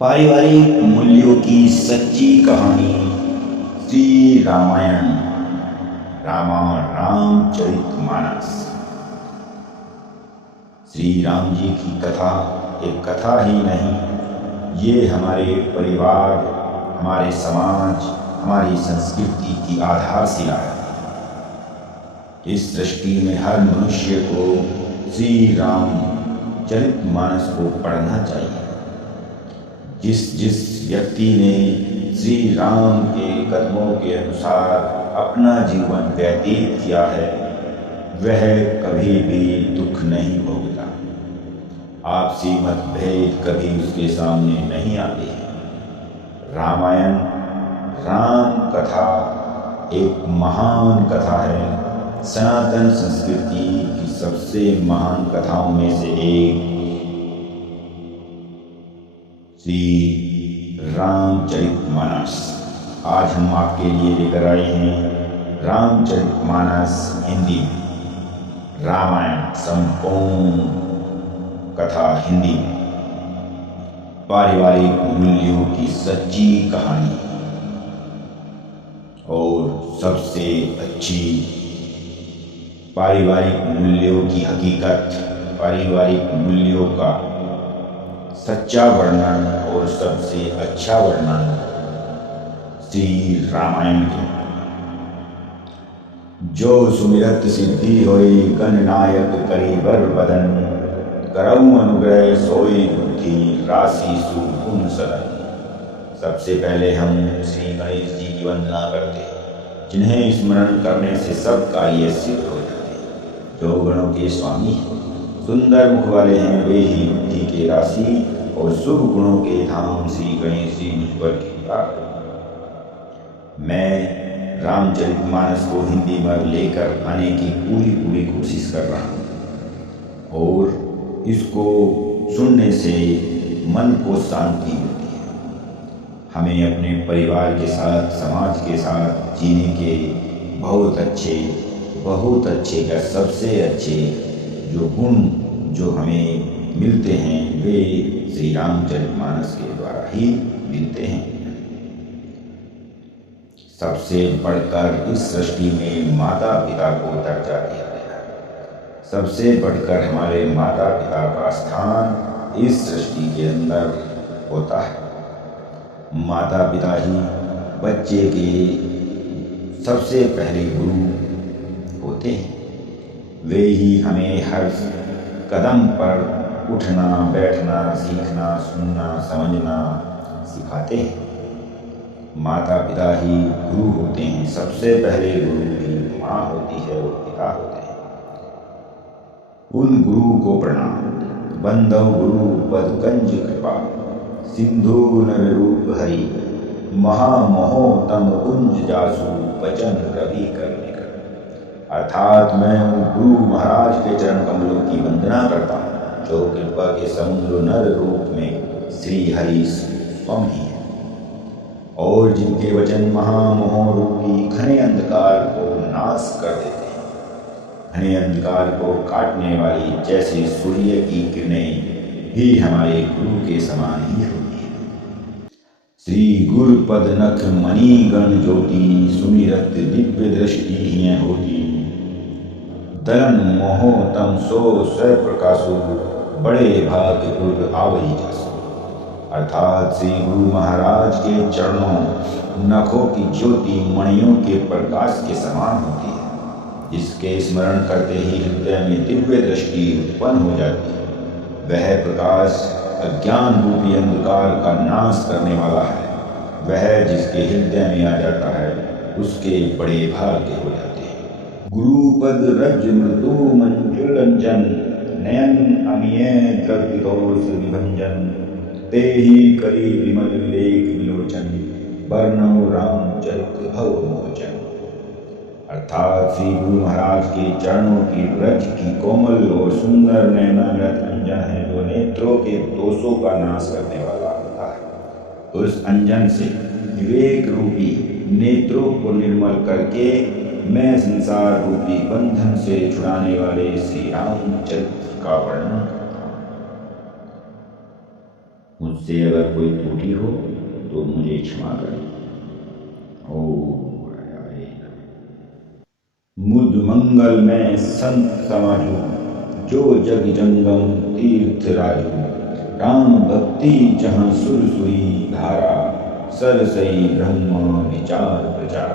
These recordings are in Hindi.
पारिवारिक मूल्यों की सच्ची कहानी श्री रामायण रामचरितमानस। श्री राम जी की कथा एक कथा ही नहीं, ये हमारे परिवार, हमारे समाज, हमारी संस्कृति की आधारशिला है। इस सृष्टि में हर मनुष्य को श्री रामचरितमानस को पढ़ना चाहिए। जिस व्यक्ति ने श्री राम के कदमों के अनुसार अपना जीवन व्यतीत किया है, वह कभी भी दुख नहीं भोगता। आपसी मतभेद कभी उसके सामने नहीं आते। रामायण राम कथा एक महान कथा है। सनातन संस्कृति की सबसे महान कथाओं में से एक श्री रामचरितमानस। आज हम आपके लिए लेकर आए हैं रामचरितमानस हिंदी में, रामायण संपूर्ण कथा हिंदी में, पारिवारिक मूल्यों की सच्ची कहानी और सबसे अच्छी पारिवारिक मूल्यों की हकीकत, पारिवारिक मूल्यों का सच्चा वर्णन और सबसे अच्छा वर्णन श्री रामायण के। जो सुमिरत सिद्धि होई गणनायक करी बर बदन, करऊ अनुग्रह सोई बुद्धि राशि सुगुण सदन। सबसे पहले हम श्री गणेश जी की वंदना करते हैं, जिन्हें स्मरण करने से सब कार्य सिद्ध हो जाते हैं। जो गणों के स्वामी हैं, सुंदर मुख वाले हैं, वे ही बुद्धि के राशि और शुभ गुणों के धाम श्री गणेश जी मुझ पर कृपा करें। मैं रामचरितमानस को हिंदी में लेकर आने की पूरी कोशिश कर रहा हूँ और इसको सुनने से मन को शांति मिलती है। हमें अपने परिवार के साथ, समाज के साथ जीने के बहुत अच्छे या सबसे अच्छे जो गुण जो हमें मिलते हैं, वे श्री रामचरितमानस के द्वारा ही मिलते हैं। सबसे बढ़कर इस सृष्टि में माता पिता को दर्जा दिया गया है। सबसे बढ़कर हमारे माता पिता का स्थान इस सृष्टि के अंदर होता है। माता पिता ही बच्चे के सबसे पहले गुरु होते हैं। वे ही हमें हर कदम पर उठना, बैठना, सीखना, सुनना, समझना सिखाते हैं। माता पिता ही गुरु होते हैं। सबसे पहले गुरु भी माँ होती है और पिता होते हैं। उन गुरु को प्रणाम। बंधव गुरु पद कंज कृपा, सिंधु नर रूप हरि, महामहो तम कुंज जासु, वचन रवि कर निकट। अर्थात मैं उन गुरु महाराज के चरण कमलों की वंदना करता हूँ, जो कृपा के समुद्र नर रूप में श्री हरि स्वयं ही है और जिनके वचन महामोह रूपी घने अंधकार को नाश कर देते हैं। घने अंधकार को काटने वाली जैसे सूर्य की किरणें भी हमारे गुरु के समान ही होती है। श्री गुरुपद नख मणि गण ज्योति, सुमिरत दिव्य दृष्टि ही होती। दलन मोहो तम सो स्वर प्रकाशु, बड़े भाग गुरु आवई जासु। अर्थात श्री गुरु महाराज के चरणों नखों की ज्योति मणियों के प्रकाश के समान होती है, जिसके स्मरण करते ही हृदय में दिव्य दृष्टि उत्पन्न हो जाती है। वह प्रकाश अज्ञान रूपी अंधकार का नाश करने वाला है। वह जिसके हृदय में आ जाता है, उसके बड़े भाग्य हो जाते हैं। गुरुपद रज मृदु मंजुलंजन, नयन अमिय द्रविदोष विभंजन, ते ही करी विमल विवेक विलोचन, वर्णो रामचरित भव मोचन। अर्थात श्री गुरु महाराज के चरणों की ब्रज की कोमल और सुंदर नयनामृत अंजन है, जो नेत्रों के दोषों का नाश करने वाला होता है। उस अंजन से विवेक रूपी नेत्रों को निर्मल करके मैं संसार रूपी बंधन से छुड़ाने वाले श्री रामचरित्र का वर्णन करता हूँ। मुझसे अगर कोई त्रुटि हो तो मुझे क्षमा करें। ओम मुद मंगल में संत समाजू, जो जग जंगम तीर्थ राजू। राम भक्ति जहाँ सुर सुरी धारा, सरसई ब्रह्म विचार प्रचार।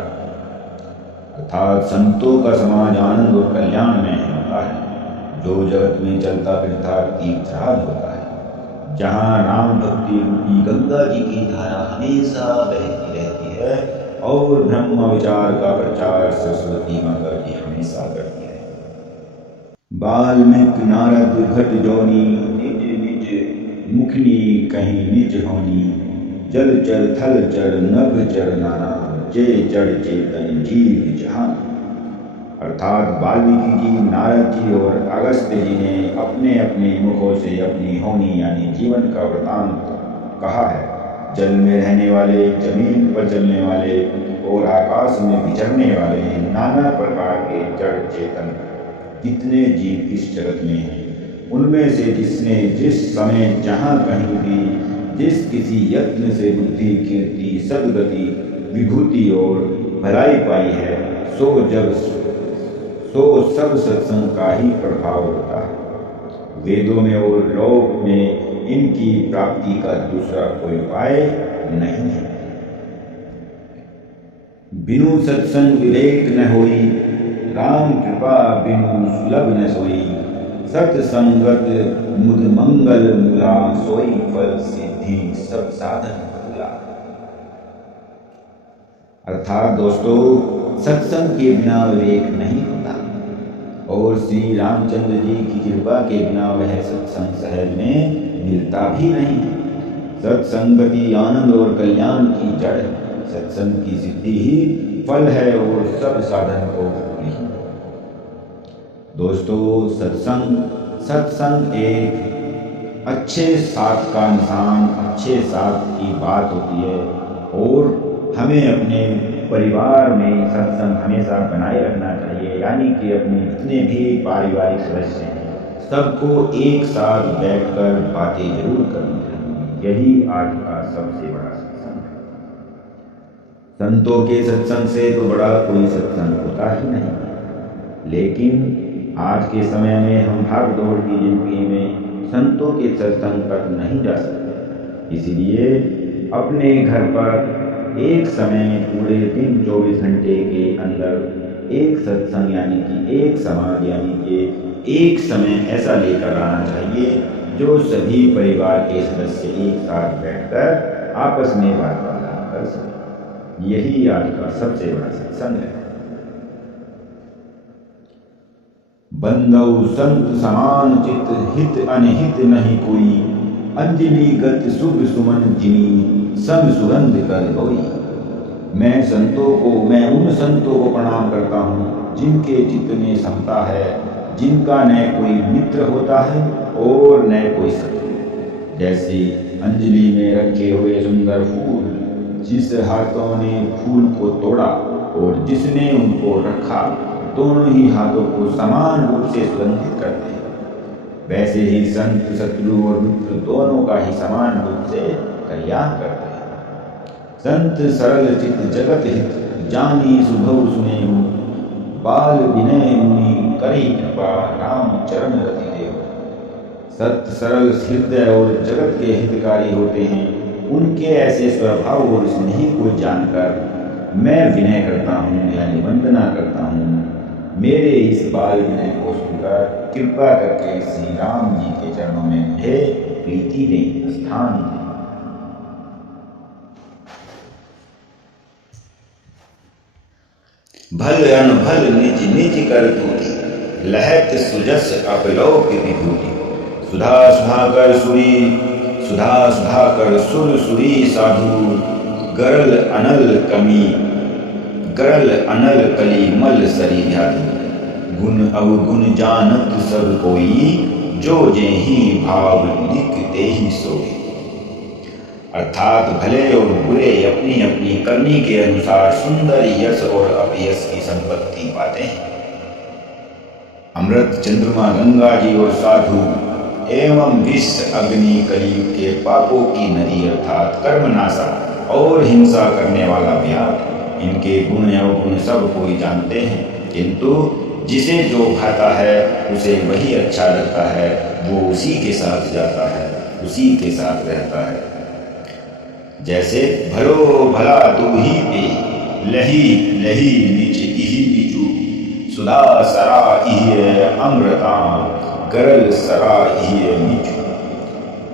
अर्थात संतों का समाज आनंद और कल्याण में होता है, जो जगत में चलता फिरता तीर्थराज होता है, जहाँ राम भक्ति रूपी गंगा जी की धारा हमेशा बहती रहती है और ब्रह्म विचार का प्रचार सरस्वती माता जी हमेशा करती है। वाल्मीकि नारद घट जोनी, निज निज मुखनी कहीं निज होनी। जल चर थल चर नभ चर नाना, जय जड़ चेतन जीव जहान। अर्थात वाल्मीकि जी, नारद जी और अगस्त्य जी ने अपने अपने मुखों से अपनी होनी यानी जीवन का वृतांत कहा है। जल में रहने वाले, जमीन पर चलने वाले और आकाश में विचरने वाले नाना प्रकार के जड़ चेतन जितने जीव इस जगत में हैं, उनमें से जिसने जिस समय जहाँ कहीं भी जिस किसी यत्न से बुद्धि, कीर्ति, सद्गति, विभूति और भलाई पाई है, सो सब सत्संग का ही प्रभाव होता है। वेदों में और लोक में इनकी प्राप्ति का दूसरा कोई उपाय नहीं है। बिनु सत्संग विवेक न होई, राम कृपा बिनु सुलभ न सोई। सत्संगत मुद मंगल मूला, सोई फल सिद्धि सब साधन मूला। अर्थात दोस्तों, सत्संग के बिना विवेक नहीं होता और श्री रामचंद्र जी की कृपा के बिना वह सत्संग सहज में मिलता भी नहीं है। सत्संगति आनंद और कल्याण की जड़ है। सत्संग की सिद्धि ही फल है और सब साधन को नहीं। दोस्तों, सत्संग एक अच्छे साथ का निशान, अच्छे साथ की बात होती है और हमें अपने परिवार में सत्संग हमेशा बनाए रखना चाहिए। यानी कि अपने जितने भी पारिवारिक सदस्य हैं, सबको एक साथ बैठकर बातें जरूर करनी चाहिए। यही आज का सबसे बड़ा सत्संग है। संतों के सत्संग से तो बड़ा कोई सत्संग होता ही नहीं। लेकिन आज के समय में हम भाग दौड़ की जिंदगी में संतों के सत्संग तक नहीं जा सकते। इसलिए अपने घर पर एक समय पूरे दिन 24 घंटे के अंदर एक सत्संग यानी कि एक समाज यानी कि एक समय ऐसा लेकर आना चाहिए जो सभी परिवार के सदस्य एक साथ बैठकर आपस में वार्तालाप कर सकें। यही आज का सबसे बड़ा सत्संग है। बंधु संत समान चित, हित अनहित नहीं कोई। अंजलि गत शुभ सुमन जिनी, संग सुगंध कर होई। मैं उन संतों को प्रणाम करता हूँ जिनके चित्त में समता है, जिनका न कोई मित्र होता है और न कोई शत्रु। जैसे अंजलि में रखे हुए सुंदर फूल, जिस हाथों ने फूल को तोड़ा और जिसने उनको रखा, दोनों ही हाथों को समान रूप से सुगंधित करते हैं। वैसे ही संत, शत्रु और मित्र दोनों का ही समान रूप से कल्याण करते हैं। संत सरल चित जगत हित, जानी सुभव सुनेहु। बाल विनय मुनि करी कृपा, राम चरण रति देव। सत्य सरल हृदय और जगत के हितकारी होते हैं। उनके ऐसे स्वभाव और स्नेह को जानकर मैं विनय करता हूँ यानी वंदना करता हूँ। मेरे इस बाल विनय को सुनकर कृपा करके श्री राम जी के चरणों में मुझे प्रीति दें, स्थान दें। भल अनभल निज निज कर तूति, लहत सुजस अपलौक विभूति। सुधा सुधाकर सुर सुरी साधु, गरल अनल कली मल सरी ध्याधु। गुण अवगुण जानत सब कोई, जो जेहि भाव लिख तेहि सोई। अर्थात भले और बुरे अपनी अपनी करनी के अनुसार सुंदर यश और अपयश की संपत्ति पाते हैं। अमृत, चंद्रमा, गंगा जी और साधु एवं विष अग्नि कलयुग के पापों की नदी अर्थात कर्मनाशा और हिंसा करने वाला व्याध। इनके गुण अवगुण सब कोई जानते हैं, किंतु जिसे जो भाता है उसे वही अच्छा लगता है, वो उसी के साथ जाता है, उसी के साथ रहता है। जैसे भलो भला तू ही पे लही लही निच इही बिजू सुधा सरा इहे अमृता गरल सरा इहे मिचू।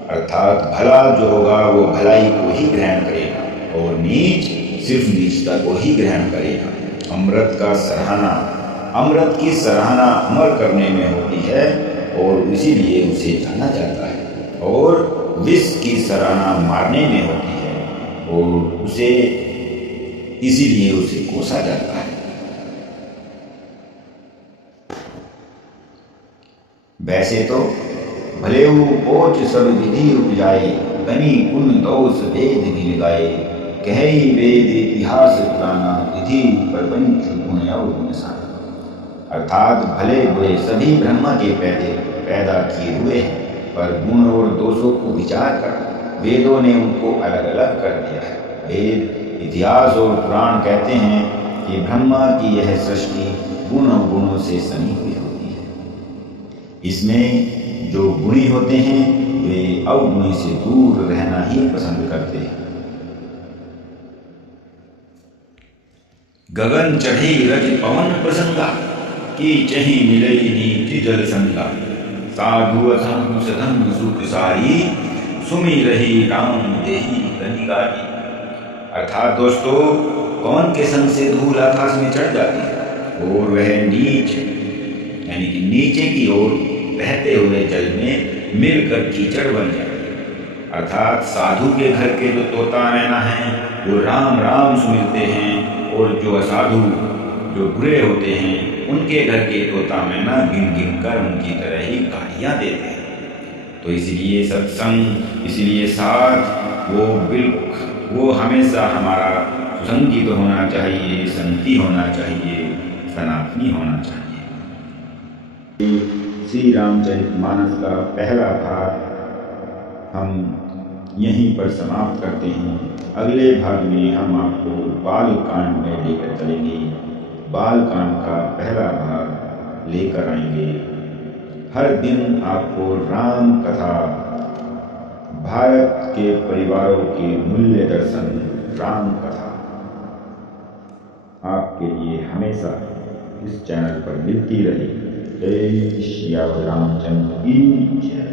अर्थात भला जो होगा वो भलाई को ही ग्रहण करेगा और नीच सिर्फ नीचता को ही ग्रहण करेगा। अमृत का सराहना, अमृत की सराहना अमर करने में होती है और इसीलिए उसे जाना जाता है, और विष की सराहना मारने में होती है और उसे इसीलिए उसे कोसा जाता है। वैसे तो भले वो पोच सब विधि उपजाए, बनी कुल दोष वेद भी लगाए, कही वेद इतिहास पुराना, विधि प्रपंच गुण और गुण साना। अर्थात भले बुरे सभी ब्रह्मा के पैदा किए हुए हैं, पर गुण और दोषों को विचार कर वेदों ने उनको अलग अलग कर दिया है। वेद, इतिहास और पुराण कहते हैं कि ब्रह्मा की यह सृष्टि गुण और गुणों से सनी हुई होती है। इसमें जो गुणी होते हैं वे अवगुणी से दूर रहना ही पसंद करते हैं। गगन चढ़ी रज पवन प्रसंगा, की चही मिले नीति जल संगा, साधु असाधु सधन सुख सारी, सुमी रही राम देही गनिगारी। अर्थात दोस्तों, पवन के संग से धूल आकाश में चढ़ जाती है और वह नीच यानी कि नीचे की ओर बहते हुए जल में मिलकर कीचड़ बन जाती है। अर्थात साधु के घर के जो तोता मैना हैं वो राम राम सुमिरते हैं, और जो असाधु जो बुरे होते हैं उनके घर के तोता मैना गिन गिन कर उनकी तरह ही गालियाँ देते हैं। तो इसलिए सत्संग, इसलिए साथ वो हमेशा हमारा सुसंगी तो होना चाहिए, संगति होना चाहिए, सनातनी होना चाहिए। श्री रामचरितमानस का पहला भाग हम यहीं पर समाप्त करते हैं। अगले भाग में हम आपको बाल कांड में लेकर चलेंगे, बाल कांड का पहला भाग लेकर आएंगे। हर दिन आपको राम कथा, भारत के परिवारों के मूल्य दर्शन, राम कथा आपके लिए हमेशा इस चैनल पर मिलती रही। जय श्री रामचंद्र की जय।